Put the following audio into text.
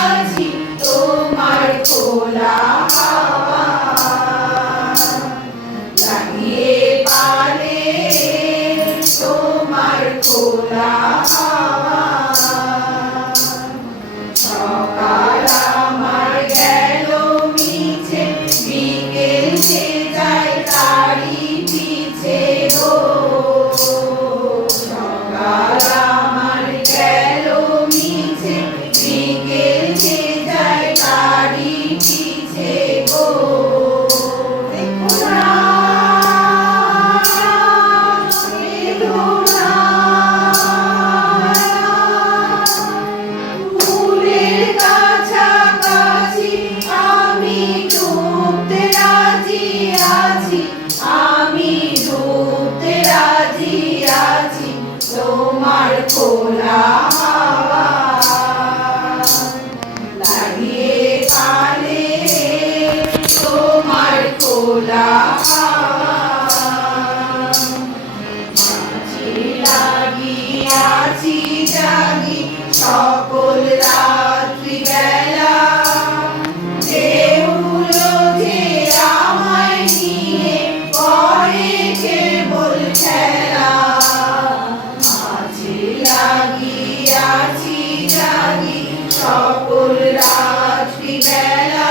আছি তোমার খোলা হাওয়া লাগিয়ে পালে তোমার খোলা হাওয়া সকাল আমার গেল মিছে বিকেল যে যায় তারি পিছে গো সকাল আমার গেল মিছে বিকেল যে যায় তারি পিছে গো তোমার খোলা হাওয়া লাগিয়ে পালে তোমার খোলা হাওয়া মাঝে লাগিয়াছি জাগি সকল রাত্রি বেলা দেউল যে আমায় নিয়ে করে কেবল খেলা লাগিয়াছি জাগি সকল রাত্রি বেলা